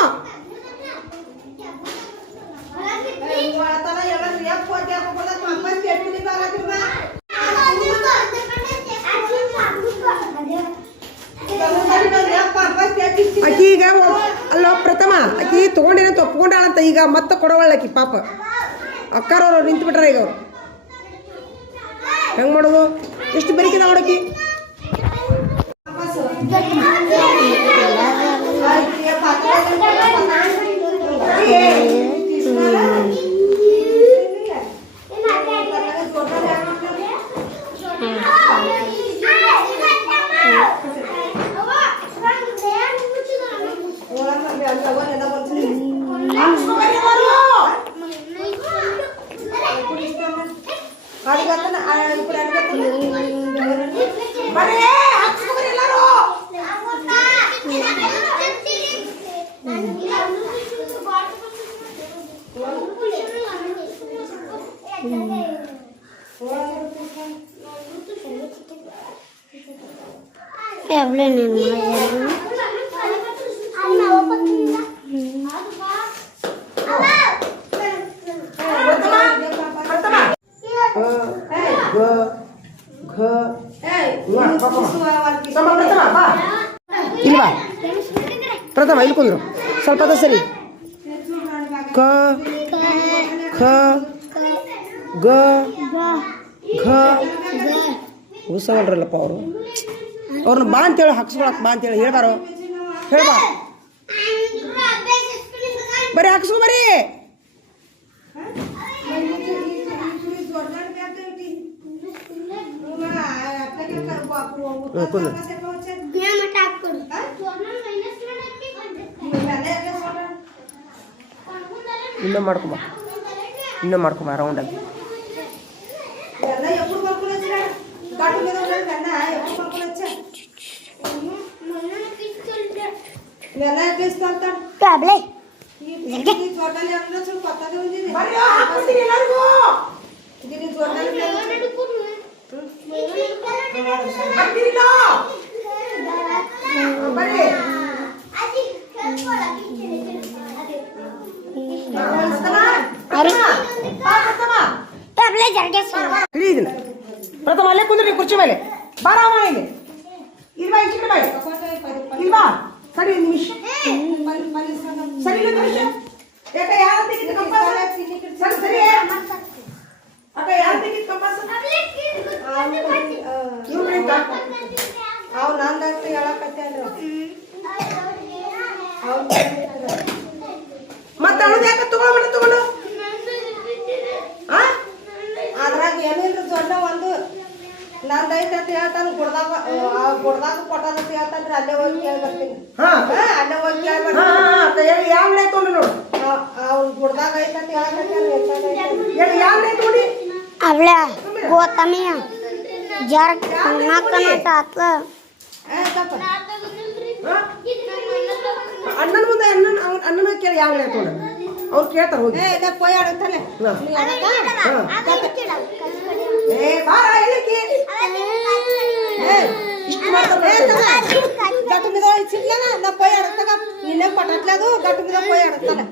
ಆಕಿ ಈಗ ಅಲ್ಲ ಪ್ರಥಮ ಆಕಿ ತೊಗೊಂಡೇನಂತ ಒಪ್ಕೊಂಡಾಳಂತ. ಈಗ ಮತ್ತೆ ಕೊಡವಳ್ಳಕಿ ಪಾಪ. ಅಕ್ಕಾರವ್ರು ನಿಂತು ಬಿಟ್ರ. ಈಗ ಅವ್ರು ಹೆಂಗೆ ಮಾಡೋದು? ಎಷ್ಟು ಬೆರಿಕಿದ ನೋಡಕಿ. ಬರೇ Habla en el ಇಲ್ವಾ ಪ್ರಥಮ ಇಲ್ಲಿ ಕುಂದ್ರು ಸ್ವಲ್ಪ ಸರಿ ಕ ಖ ಗ ಘ ಉಸವಲ್ರಲ್ಲಪ್ಪ ಅವರು ಅವ್ರನ್ನ ಬಾ ಅಂತೇಳಿ ಹಾಕ್ಸ್ಕೊಳಕ್ ಬಾ ಅಂತೇಳಿ ಹೇಳ್ಬಾರೋ ಹೇಳ್ಬಾ ಬರೀ ಹಾಕ್ಸ್ಕೊ ಬರೀ ಇನ್ನೂ ಮಾಡ್ಕೊಬ ರೌಂಡಾಗಿ ಹಿಡಿದಿನ ಪ್ರಥಮ ಅಲ್ಲೇ ಕುಂದ್ರಿ ಕುರ್ಚಿ ಮೇಲೆ ಬಾರಾಮ ಇಲ್ಲಿ ಇಲ್ವಾ ಈ ಕಡೆ ಬಾಯ್ ಇಲ್ವಾ ಸರಿ ನಿಮಿಷ ಸರಿ ನಿಮಿಷ ಯಾಕೆ ಯಾರ ತೆಗಿತ ಕಂಪಾಸ್ ಸರಿ ಸರಿ ಅಕ್ಕ ಯಾರ ತೆಗಿತ ಕಂಪಾಸ್ ಅವ್ ನಂದಂತ ಹೇಳಕತ್ತೇನ್ರಿ ಮತ್ತೆ ಅವಳು ಯಾಕೆ ತಗೊಂಡು ಅದ್ರಾಗ ಏನಿಲ್ರಿ ದೊಡ್ಡ ಒಂದು ನಂದೈತೆ ಅಂತ ಹೇಳ್ತಾನ ಗುಡ್ದಾಗ ಕೊಟ್ಟಾನ ಅಂತ ಹೇಳ್ತಾನ್ರಿ ಅಲ್ಲೇ ಹೋಗಿ ಕೇಳ್ಬರ್ತೀನಿ ಅಲ್ಲೇ ಹೋಗಿ ಕೇಳ್ಬರ್ತೀನಿ ಯಾವನೇ ತೊಗೊಂಡು ನೋಡು ಅವ್ನು ಗುಡ್ದಾಗ ಐತೆ ಅಂತ ಹೇಳಕತ್ತಾನ ಯಾವನೇ ತಗೊಂಡಿ habla gotamia jar nakanata atla ಅಣ್ಣನ ಮುಂದೆ ಅಣ್ಣನ ಕೇಳಿ ಯಾವನೇ ತಗೊಂಡು ಅವ್ರು ಕೇಳ್ತಾರ ಹೋಗಿ ಪೋಯ್ ಆಡತ್ತಲ್ಲ ಬಾರ ಹೇಳಿಕೆ ಇಷ್ಟು ಮಾಡ್ತಾರೆ ಗಟ್ಟು ಮಿದ ಸಿಗ್ಲನ ನಾ ಪೋಯ್ ಆಡತ್ತಾಗ ಇಲ್ಲೇ ಕೊಟ್ಟಟ್ಲದು ಗಟ್ಟು ಮಿದ ಪೋಯ್ ಆಡತ್ತಲ್ಲ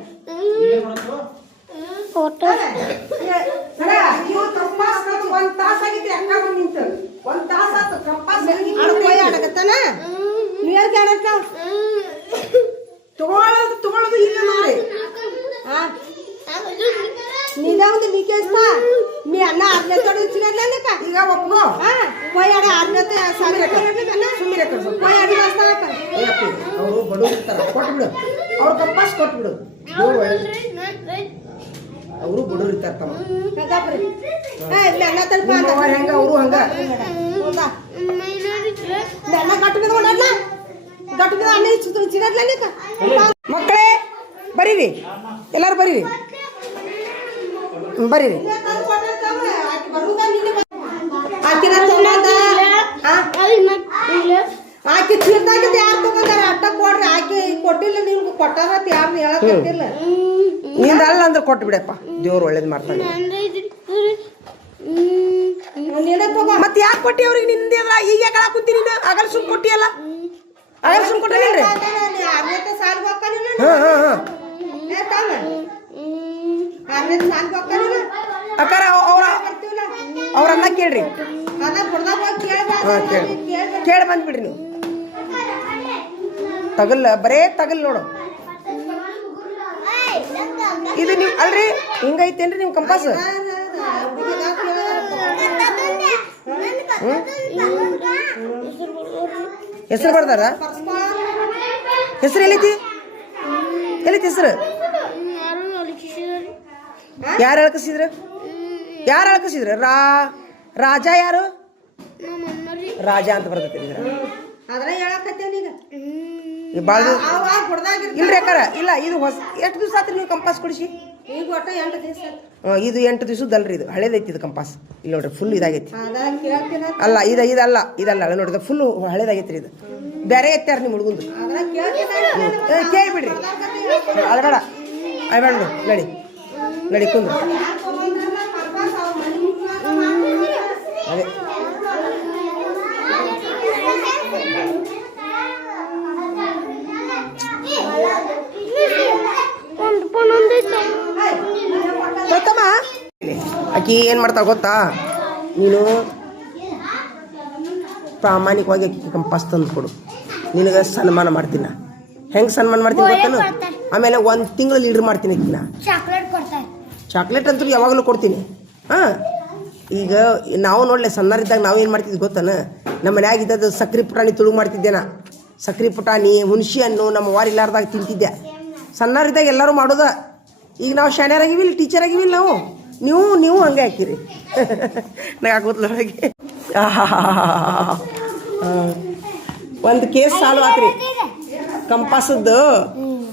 फोटो ನೀವು ಕಂಪಾಸ್ ಒಂದ್ ತಾಸ ಆಗಿದ್ರಿ ಅಕ್ಕ ನಿಂತು ಒಂದ್ ತಾಸ ಆತು ಕಂಪಾಸ್ ಪೋಯ್ ಆಡಕತ್ತಾನ ನೀರ್ ಆಡತ್ತ ತಗೊಳ್ಳೋದು ಇಲ್ಲ ನೋಡಿ ನಿಜಾವಂತ ನೀಕೇಸ್ತಾ మీ అన్న ఆర్నెత్తడు ఇచ్చినట్లేక ಈಗ ಒಪ್ಕೋ పోయాడు ఆర్నెత్త ಸುಮ್ಮನೆ పోయాడు వస్తాక ಅವರು ಬಡವರು ಇರ್ತಾರ ಕೊಟ್ಬಿಡು ಅವ್ರ ಕಂಪಾಸ್ ಕೊಟ್ಬಿಡು ಅವರು ಬಡವರು ಇರ್ತಾರ ತಮ್ಮ ಕದಾಪ್ರಿ మీ అన్న ತಲ್ಪ ಹೆಂಗ ಅವರು ಹಂಗ మీ అన్న గట్టు మీద ఉండట్ల గట్టు మీద అన్న ఇచ్చినట్లేక ಮಕ್ಕಳೇ ಬರೀರಿ ಎಲ್ಲಾರು ಬರೀರಿ ಬರೀರಿ ಆಕಿನ ತಗೊಂಡ ಆಕಿ ಚೀರ್ದಾಗ ಯಾರು ತಗೊಂಡಾರ ಅಟ್ಟ ಕೊಡ್ರಿ ಆಕಿ ಕೊಟ್ಟಿಲ್ಲ ನಿಮ್ಗೆ ಕೊಟ್ಟಾರ ಯಾರು ಹೇಳಕ್ ಕೊಟ್ಟಿಲ್ಲ ನಿಂದ ಅಲ್ಲ ಅಂದ್ರೆ ಕೊಟ್ಟು ಬಿಡಪ್ಪ ದೇವ್ರು ಒಳ್ಳೇದು ಮಾಡ್ತಾನೆ ಮತ್ತೆ ಯಾಕೆ ಕೊಟ್ಟಿ ಅವ್ರಿಗೆ ನಿಂದ ಈಗ ಯಾಕೆ ಕುಂತಿ ನೀನು ಆಗಲ್ ಸುಮ್ ಕೊಟ್ಟಿಯಲ್ಲ ಆಗಲ್ ಸುಮ್ ಕೊಟ್ಟಿಲ್ರಿ ಆರ್ನೇತ ಸಾಲ್ಗೆ ಹೋಗ್ತಾನಿಲ್ಲ ಆರ್ನೇತ ಸಾಲ್ಗೆ ಹೋಗ್ತಾನಿಲ್ಲ ಅಕ್ಕಾರ ಅವ್ರನ್ನ ಕೇಳ್ರಿ ಅದ ಬುಡ್ದಾಗ ಹೋಗಿ ಕೇಳಿ ಬಂದ್ಬಿಡ್ರಿ ನೀವು ತಗಲ್ ಬರೇ ತಗಲ್ ನೋಡು ಇದು ನೀವು ಅಲ್ರಿ ಹಿಂಗೈತೇನ್ರಿ ನಿಮ್ ಕಂಪಾಸ್ ಹೆಸರು ಬರ್ದಾರ ಹೆಸರು ಎಲ್ಲೈತಿ ಹೆಸರು ಯಾರು ಅಳಕಿಸಿದ್ರು ರಾಜ ಯಾರು ರಾಜ ಅಂತ ಬರ್ತೈತಿ ಅದ್ರ ಹೇಳಕತ್ತೇನೀಗ ಬಾಳ ಇಲ್ರಿ ಅಕ್ಕಾರ ಇಲ್ಲ ಇದು ಹೊಸ ಎಷ್ಟು ದಿವಸ ಆತ್ರಿ ನೀವು ಕಂಪಾಸ್ ಕೊಡಿಸಿ ಈಗ ಒಟ್ಟ 8 ದಿವಸ ಇದು 8 ದಿವಸದಲ್ರಿ ಇದು ಹಳೇದೈತಿ ಇದು ಕಂಪಾಸ್ ಇಲ್ಲಿ ನೋಡ್ರಿ ಫುಲ್ ಇದಾಗೈತಿ ಅದ ಕೇಳ್ತೀನಿ ಅಲ್ಲ ಇದಲ್ಲ ನೋಡಿದ ಫುಲ್ ಹಳೇದಾಗೈತ್ರಿ ಇದು ಬೇರೆ ಎತ್ತಾರ ನಿಮ್ಮ ಹುಡುಗಂದು ಅದ್ರ ಕೇಳ್ತೀನಿ ಕೇಳಿಬಿಡ್ರಿ ಅಳಬೇಡ ನಡಿ ಕುಂದ್ರು ಆಕಿ ಏನು ಮಾಡ್ತಾಳೆ ಗೊತ್ತಾ, ನೀನು ಪ್ರಾಮಾಣಿಕವಾಗಿ ಆಕಿ ಕಂಪಾಸ್ ತಂದು ಕೊಡು, ನಿನಗೆ ಸನ್ಮಾನ ಮಾಡ್ತೀನಿ. ಹೆಂಗೆ ಸನ್ಮಾನ ಮಾಡ್ತೀನಿ ಗೊತ್ತಾನು? ಆಮೇಲೆ 1 ತಿಂಗಳು ಲೀಡ್ರ್ ಮಾಡ್ತೀನಿ ಆಕಿನ. ಚಾಕ್ಲೇಟ್ ಅಂತೂ ಯಾವಾಗಲೂ ಕೊಡ್ತೀನಿ. ಹಾಂ, ಈಗ ನಾವು ನೋಡಲೆ ಸಣ್ಣರಿದ್ದಾಗ ನಾವೇನು ಮಾಡ್ತಿದ್ವಿ ಗೊತ್ತಾನ, ನಮ್ಮ ಮನ್ಯಾಗ ಇದ್ದದ್ದು ಸಕ್ರೆ ಪುಟಾಣಿ ತುಳುಗು ಮಾಡ್ತಿದ್ದೇನ. ಸಕ್ರೆ ಪುಟಾಣಿ, ಹುಣಸಿ ಹಣ್ಣು ನಮ್ಮ ವಾರಿಲ್ಲಾರ್ದಾಗ ತಿಂತಿದ್ದೆ. ಸಣ್ಣರಿದ್ದಾಗ ಎಲ್ಲರೂ ಮಾಡೋದ. ಈಗ ನಾವು ಶಾಣ್ಯರಾಗಿವಿಲ್ಲ, ಟೀಚರ್ ಆಗಿವಿಲ್ಲ ನಾವು. ನೀವು ಹಂಗೆ ಹಾಕಿರಿ. ನಾ ಹಾಕೋದ್ಲೊಳಗೆ ಒಂದು ಕೇಸ್ ಸಾಲ್ವ್ ಆತ್ರಿ. ಕಂಪಾಸದ್ದು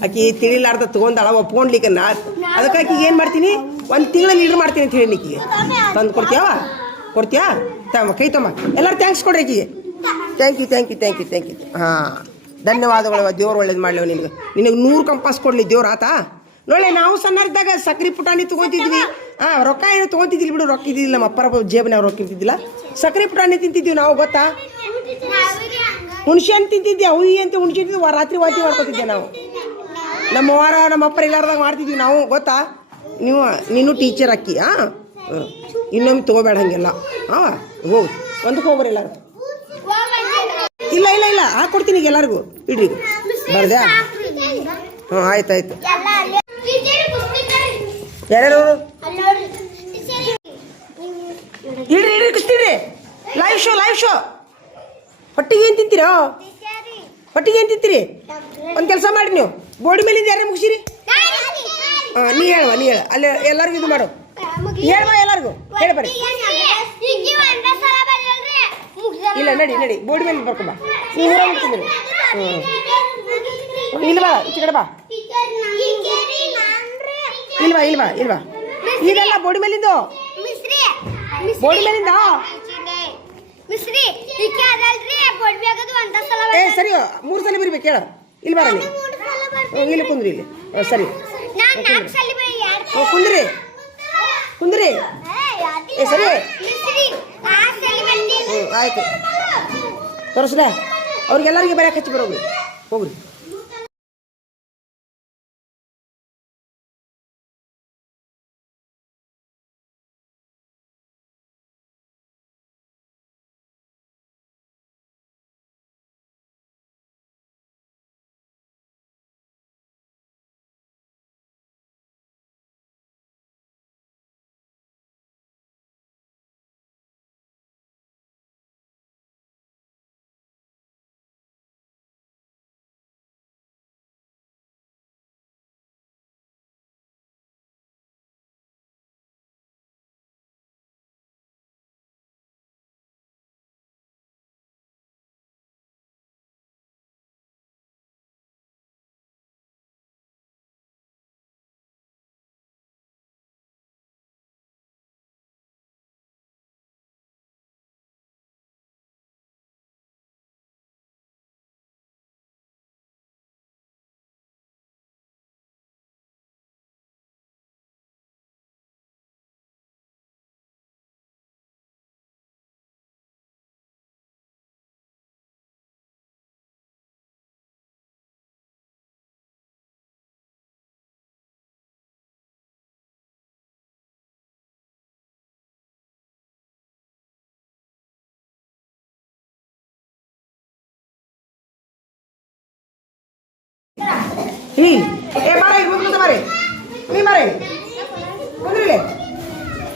ಆಕಿ ತಿಳಿಲಾರ್ದ ತೊಗೊಂಡಾಳ, ಒಪ್ಕೊಂಡ್ಲಿಕ್ಕೆ ಅದಕ್ಕೆ ಆಕಿಗೆ ಏನು ಮಾಡ್ತೀನಿ, 1 ತಿಂಗಳ ಲೀಡ್ರ್ ಮಾಡ್ತೀನಿ ಅಂತ ಹೇಳಿ ಆಕಿಗೆ ತಂದು ಕೊಡ್ತೀಯಾ? ತಮ್ಮ ಕೈ ತಮ್ಮ ಎಲ್ಲರೂ ಥ್ಯಾಂಕ್ಸ್ ಕೊಡ್ರಿ ಆಕಿಗೆ. Thank you. ಹಾಂ, ಧನ್ಯವಾದಗಳು. ದೇವ್ರು ಒಳ್ಳೇದು ಮಾಡ್ಲೇವು ನಿನಗೆ 100 ಕಂಪಾಸ್ ಕೊಡಲಿ ದೇವ್ರು ಆತ. ನೋಡ್ಲೆ, ನಾವು ಸಣ್ಣರಿದ್ದಾಗ ಸಕ್ರೆ ಪುಟಾಣಿ ತೊಗೊತಿದ್ವಿ. ರೊಕ್ಕ ಏನು ತೊಗೊತಿದ್ದಿಲ್ಲ ಬಿಡು, ರೊಕ್ಕ ಇದ್ದಿಲ್ಲ. ನಮ್ಮ ಅಪ್ಪರ ಜೇಬನಾಗ ರೊಕ್ಕ ಇರ್ತಿದ್ದಿಲ್ಲ. ಸಕ್ರೆ ಪುಟಾಣಿ ತಿಂತಿದ್ವಿ ನಾವು, ಗೊತ್ತಾ? ಹುಣಸೆ ಹಣ್ಣು ತಿಂತಿದ್ದೆ. ಹುಯಿ ಅಂತ ಹುಣಸೆ ತಿಂತಿದ್ವಿ, ರಾತ್ರಿ ವಾತಿ ಮಾಡ್ಕೊತಿದ್ದೆ ನಾವು. ನಮ್ಮ ವಾರ ನಮ್ಮ ಅಪ್ಪರ ಇಲ್ಲಾರ್ದಾಗ ಮಾಡ್ತಿದ್ವಿ ನಾವು, ಗೊತ್ತಾ? ನೀನು ಟೀಚರ್ ಅಕ್ಕಿ. ಇನ್ನೊಮ್ಮೆ ತೊಗೋಬೇಡ ಹಂಗೆಲ್ಲ. ಹೋಗಿ ಒಂದಕ್ಕೆ ಹೋಗ್ಬರಿ ಎಲ್ಲರೂ. ಇಲ್ಲ ಹಾಕ್ಕೊಡ್ತೀನಿ ಈಗ ಎಲ್ಲರಿಗೂ. ಇಡ್ರಿ, ಬರ್ದ್ಯಾ? ಹ್ಞೂ, ಆಯ್ತು. ಯಾರ್ಯಾರು ಇಡ್ರಿ ಕುಸ್ತಿಡ್ರಿ. Live show. ಹೊಟ್ಟಿಗೆ ಏನು ತಿಂತೀರಿ? ಒಂದು ಕೆಲಸ ಮಾಡಿ, ನೀವು ಬೋರ್ಡ್ ಮೇಲಿಂದ ಯಾರೇ ಮುಗಿಸಿರಿ. ನೀ ಹೇಳ ಅಲ್ಲಿ ಎಲ್ಲರಿಗೂ ಇದು ಮಾಡು. ಹೇಳ್ಬಾ, ಎಲ್ಲರಿಗೂ ಹೇಳಿ ಬರ್ರಿ. ಇಲ್ಲ, ನಡಿ ಬೋರ್ಡ್ ಮೇಲೆ ಬರ್ಕೊಂಬ. ನೀವು ಊರ ಮುಗ್ತಿದ್ರಿ. ಇಲ್ವಾ ಈಚೆ ಕಡೆ ಬಾ. ಇಲ್ವಾ ಇದೆಲ್ಲ ಬೋರ್ಡ್ ಮೇಲಿಂದ. ಸರಿ, 3 ಸಲ ಬರಿಬೇಕು. ಹೇಳ, ಇಲ್ಲಿ ಬಾರ, ಇಲ್ಲಿ ಕುಂದ್ರಿ. ಇಲ್ಲಿ ಸರಿ, ಕುಂದ್ರಿ. ಸರಿ, ಆಯ್ತು. ತೋರಿಸ್ಲ ಅವ್ರಿಗೆಲ್ಲರಿಗೆ ಬರೆಯಕ್ಕೆ ಹಚ್ಚಿ ಹೋಗ್ರಿ.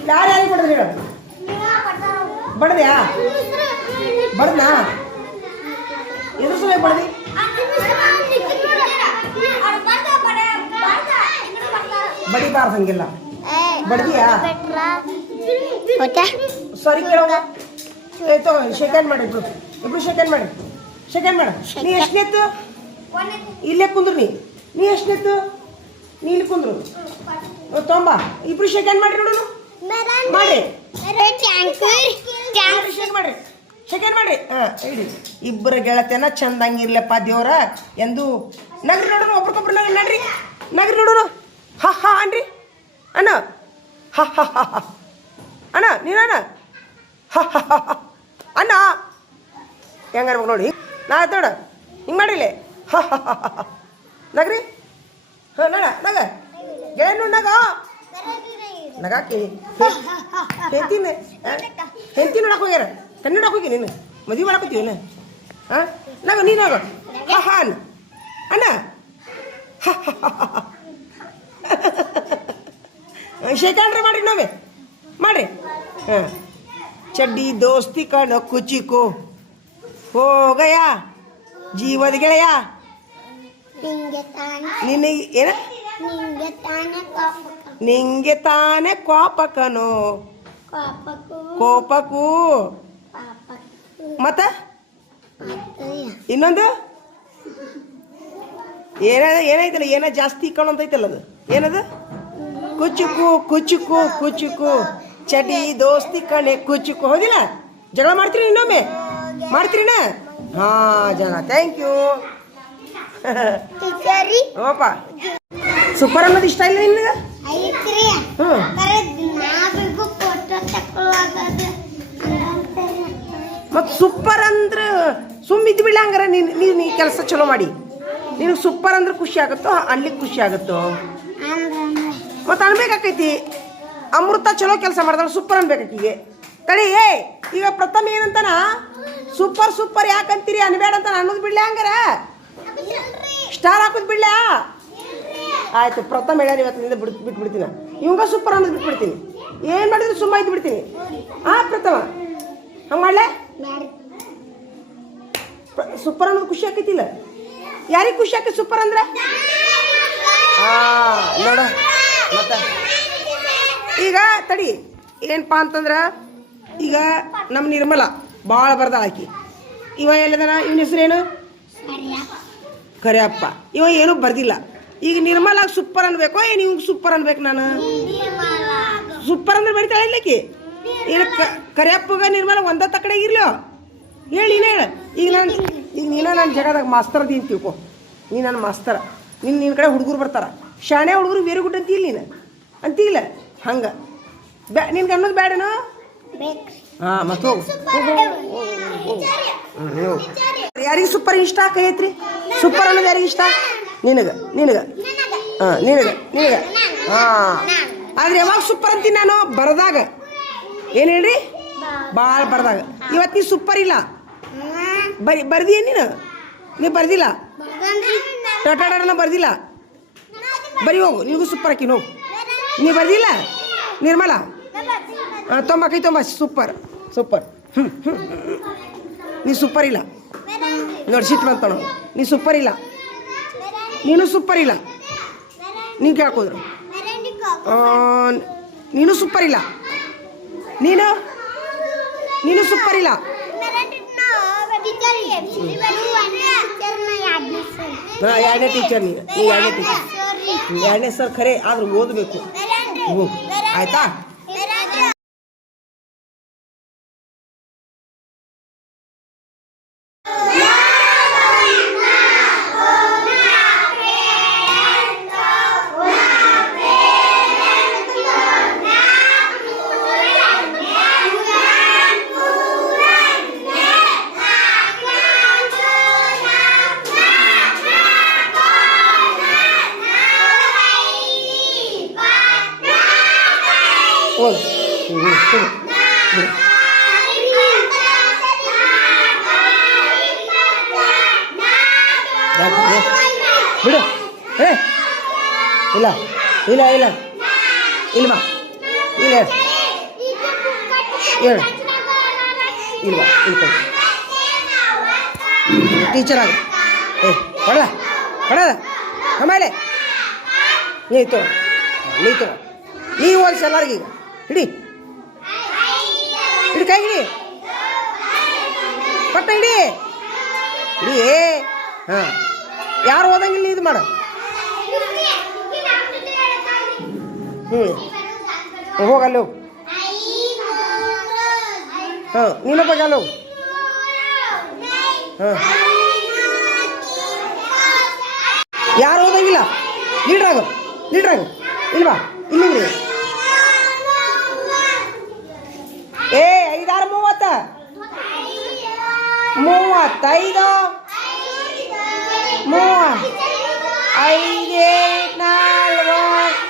ಯಾರು ಕೊಡಿದ್ರಿ ಹೇಳು. ಬಡ್ದ್ಯಾ? ಬಡ್ದಾ? ಎದು ಸಲ ಬಡ್ದಿ? ಬಡಿಬಾರ್ದು ಹಂಗಿಲ್ಲ. ಬಡ್ದಿಯಾ? ಸಾರಿ ಕೇಳೋ. ಆಯ್ತು, ಶೇಖಂಡ್ ಮಾಡಿ ಇಬ್ರು ಶೇಖಂಡ್ ಮಾಡಿ. ನೀ ಎಷ್ಟನೇತ್ತು? ಇಲ್ಲೇ ಕುಂದ್ರು. ನೀ ಎಷ್ಟನೇತ್ತು? ನೀ ಇಲ್ಲಿ ಕುಂದ್ರು. ತೊಂಬ ಇಬ್ರು ಶೇಖಂಡ್ ಮಾಡಿ ನೋಡು. ಮಾಡಿ ಶೇಖಂಡ್ ಮಾಡಿ. ಇಡಿ ಇಬ್ಬರ ಗೆಳತಿಯನ್ನ ಚಂದಂಗಿರ್ಲಪ್ಪ ದೇವ್ರ ಎಂದು ನಗ್ರಿ ನೋಡೋಣ. ಒಬ್ರಿಗೊಬ್ರು ನಗ್ರಿ ನೋಡೋಣ. ಹಾ ಅನ್ರಿ ಅಣ್ಣ. ಅಣ್ಣ ನೀನಣ್ಣ. ಅಣ್ಣ ಹೆಂಗಾರ್ಬೇಕು ನೋಡಿ. ನಾ ನೋಡ ಹಿಂಗೆ ಮಾಡಿಲ್ಲ. ನಗ್ರಿ. ನಗ ಗೆಳೆಯ ನೋಡ್ ನಗ. ನಗಾಕಿ ಹೆಂಡತಿ ನೋಡಕ್ಕೆ ಹೋಗ್ಯಾರ ಕಣ್ಣು ನೋಡಕ್ಕೆ ಹೋಗಿ ನೀನು ಮದುವೆ ಮಾಡಕತ್ತೀವಿ ಹಾಂ ನಗ ನೀನಾಗ ಹಾನ್ ಅಣ್ಣ ಶೇಖಂಡ್ರೆ ಮಾಡ್ರಿ ನಾವೇ ಮಾಡ್ರಿ ಹಾಂ ಚಡ್ಡಿ ದೋಸ್ತಿ ಕಣ ಕುಚಿಕು ಹೋ ಗಯಾ ಜೀವದ ಗೆಳೆಯ ನಿನಗೆ ಏನ ನಿಂಗೆ ತಾನೇ ಕೋಪಕನು ಕೋಪಕ್ಕೂ ಮತ್ತ ಇನ್ನೊಂದು ಏನೈತಲ್ಲ ಏನ ಜಾಸ್ತಿ ಕಣು ಅಂತ ಐತಲ್ಲ ಅದು ಏನದು ಕುಚುಕು ಕುಚುಕು ಕುಚುಕು ಚಡಿ ದೋಸ್ತಿ ಕಣೆ ಕುಚುಕು ಹೌದಿಲ್ಲ ಜಗಳ ಮಾಡ್ತೀರಿ ಇನ್ನೊಮ್ಮೆ ಮಾಡ್ತೀರಿನ ಹಾ ಜನ ಥ್ಯಾಂಕ್ ಯು ಓಪ ಸೂಪರ್ ಅನ್ನೋದು ಇಷ್ಟ ಇಲ್ಲ ನಿನಗೆ ಮತ್ತು ಸೂಪರ್ ಅಂದ್ರೆ ಸುಮ್ಮಿದ್ದು ಬಿಡ ಹಂಗಾರ ನೀನು ಕೆಲಸ ಚಲೋ ಮಾಡಿ ನಿನಗೆ ಸೂಪರ್ ಅಂದ್ರೆ ಖುಷಿ ಆಗುತ್ತೋ ಅನ್ಲಿಕ್ಕೆ ಖುಷಿ ಆಗುತ್ತೋ ಮತ್ತು ಅನ್ಬೇಕಾಕೈತಿ ಅಮೃತ ಚಲೋ ಕೆಲಸ ಮಾಡ್ದಾಳೆ ಸೂಪರ್ ಅನ್ಬೇಕಾಕಿಗೆ ತಡಿ ಈಗ ಪ್ರಥಮ ಏನಂತಾನ ಸೂಪರ್ ಸೂಪರ್ ಯಾಕಂತೀರಿ ಅನ್ಬೇಡ ಅಂತ ಅನ್ನೋದು ಬಿಡ್ಲಿ ಹಂಗಾರ ಸ್ಟಾರ್ ಹಾಕೋದು ಬಿಡ್ಲ ಆಯ್ತು ಪ್ರಥಮ ಹೇಳ್ಯಾರ ಇವತ್ತಿನಿಂದ ಬಿಟ್ಬಿಡ್ತೀನಿ ಇವಂಗ ಸೂಪರ್ ಅನ್ನೋದು ಬಿಟ್ಬಿಡ್ತೀನಿ ಏನು ಮಾಡಿದ್ರು ಸುಮ್ಮ ಇದ್ದು ಬಿಡ್ತೀನಿ ಪ್ರಥಮ ಹಂಗೆ ಮಾಡ್ಲೆ ಸೂಪರ್ ಅನ್ನೋದು ಖುಷಿ ಆಕೈತಿಲ್ಲ ಯಾರಿಗೆ ಖುಷಿ ಆಕೈತಿ ಸೂಪರ್ ಅಂದ್ರೆ ನೋಡ ಮತ್ತೆ ಈಗ ತಡಿ ಏನಪ್ಪಾ ಅಂತಂದ್ರೆ ಈಗ ನಮ್ಮ ನಿರ್ಮಲ ಭಾಳ ಬರ್ದಾಳ ಆಕಿ ಇವ ಎಲ್ಲದನ ಇವನ ಹೆಸರೇನು ಕರಿಯಪ್ಪ ಇವ ಏನೂ ಬರ್ದಿಲ್ಲ ಈಗ ನಿರ್ಮಲಾಗ ಸೂಪರ್ ಅನ್ಬೇಕೋ ಏನು ಇವಂಗೆ ಸೂಪರ್ ಅನ್ಬೇಕು ನಾನು ಸೂಪರ್ ಅಂದ್ರೆ ಬರಿತಾಳೆ ಇಲ್ಲಕಿ ಏನು ಕರಿಯಪ್ಪಗ ನಿರ್ಮಲ ಒಂದ ತಕಡೆ ಇರ್ಲಿಯೋ ಹೇಳಿ ಹೇಳು ಈಗ ನೀನ ನನ್ನ ಜಗದಾಗ ಮಾಸ್ತರ್ ಅದೀನಿ ತಿಳ್ಕೊ ನೀ ನನ್ನ ಮಾಸ್ತರ ನಿನ್ನ ಕಡೆ ಹುಡುಗರು ಬರ್ತಾರ ಶಾಣೆ ಹುಡುಗರು ವೆರಿ ಗುಡ್ ಅಂತಿಲ್ಲ ನೀನು ಅಂತಿಲ್ಲ ಹಂಗೆ ನಿನ್ಗೆ ಅನ್ನೋದು ಬೇಡನೋ ಹಾಂ ಮತ್ತೆ ಹೋಗು ಯಾರಿಗೆ ಸೂಪರ್ ಇಷ್ಟ ಆಕೈತ್ರಿ ಸೂಪರ್ ಅನ್ನೋದು ಯಾರಿಗೆ ಇಷ್ಟ ನಿನಗೆ ಹಾಂ ನಿನಗೆ ಹಾಂ ಆದ್ರೆ ಯಾವಾಗ ಸೂಪರ್ ಅಂತೀನಿ ನಾನು ಬರದಾಗ ಏನು ಹೇಳ್ರಿ ಭಾಳ ಬರ್ದಾಗ ಇವತ್ತು ನೀ ಸೂಪರ್ ಇಲ್ಲ ಬರ್ದಿ ನೀನು ಬರ್ದಿಲ್ಲ ಟಟಾಡನ ಬರ್ದಿಲ್ಲ ಬರಿ ಹೋಗು ನಿನಗೂ ಸೂಪರ್ ಹಾಕಿ ಹೋಗು ನೀ ಬರ್ದಿಲ್ಲ ನಿರ್ಮಲ ತೊಂಬಕೈ ಸೂಪರ್ ನೀ ಸೂಪರ್ ಇಲ್ಲ ನೋಡಿ ಸಿಟ್ಟು ಬಂತ ನೀ ಸೂಪರ್ ಇಲ್ಲ ನೀನು ಸೂಪರ್ ಇಲ್ಲ ನೀನು ಕೇಳ್ಕೋದ್ರು ನೀನು ಸೂಪರ್ ಇಲ್ಲ ನೀನು ಸೂಪರ್ ಇಲ್ಲ ಎರಡನೇ ಟೀಚರ್ ನೀನು ಎರಡನೇ ಟೀಚರ್ ಎರಡನೇ ಸರ್ ಖರೆ ಆದ್ರೂ ಓದಬೇಕು ಆಯ್ತಾ ಬಿಡು ಇಲ್ಲ ಇಲ್ಲ ಇಲ್ಲ ಇಲ್ವಾ ಇಲ್ಲ ಹೇಳು ಇಲ್ವಾ ಇಲ್ಕೊಂಡು ಟೀಚರ್ ಆಗ ಕೊಡಲ್ಲ ಆಮೇಲೆ ನೀತು ನೀವು ಹೋಲ್ಸಿ ಎಲ್ಲರಿಗೂ ಈಗ ಹಿಡಿ ಕೈ ಹಿಡಿ ಪಟ್ಟ ಹಿಡಿ ಹಾಂ ಯಾರು ಓದಂಗಿಲ್ಲ ಇದು ಮಾಡು ಹೋಗಲ್ಲ ಹೋಗು ಹಾಂ ನೀನೊಬ್ಬ ಅಲ್ಲ ಹೋಗು ಹಾಂ ಯಾರು ಓದಂಗಿಲ್ಲ ಲೀಡ್ರಾಗು ಇಲ್ವಾ ಇಲ್ಲಿ 5 6 35 5 4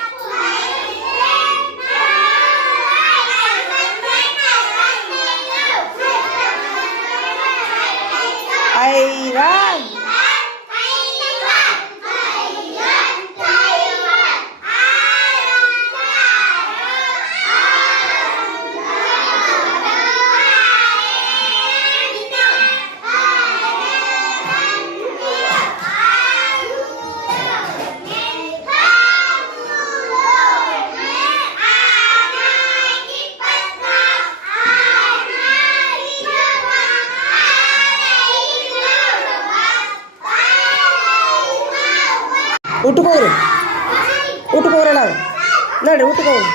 ಊಟಕ್ಕೆ ಹೋಗ್ರಿ ಊಟಕ್ಕೆ ಹೋಗ್ರಲ್ಲ ನೋಡ್ರಿ ಊಟಕ್ಕೆ ಹೋಗ್ರಿ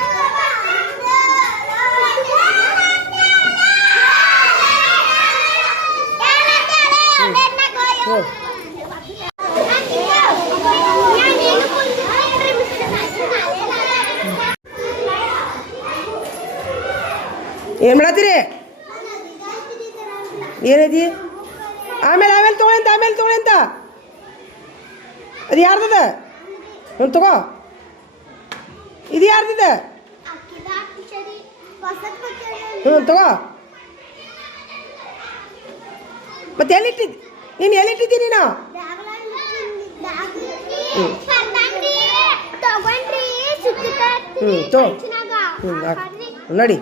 ಏನು ಮಾಡತ್ತೀರಿ ಏನೈತಿ ಆಮೇಲೆ ತೊಗೊಳಿ ಅಂತ ಅದು ಯಾರ್ದದ ಒಂದು ತಗೋ ಇದು ಯಾರ್ದಿದ ತಗೋ ಮತ್ತೆ ಎಲ್ಲಿಟ್ಟಿದ್ದಿ ನೀನು ಎಲ್ಲಿಟ್ಟಿದ್ದಿ ನೀನು ತಗೋ ನಡಿ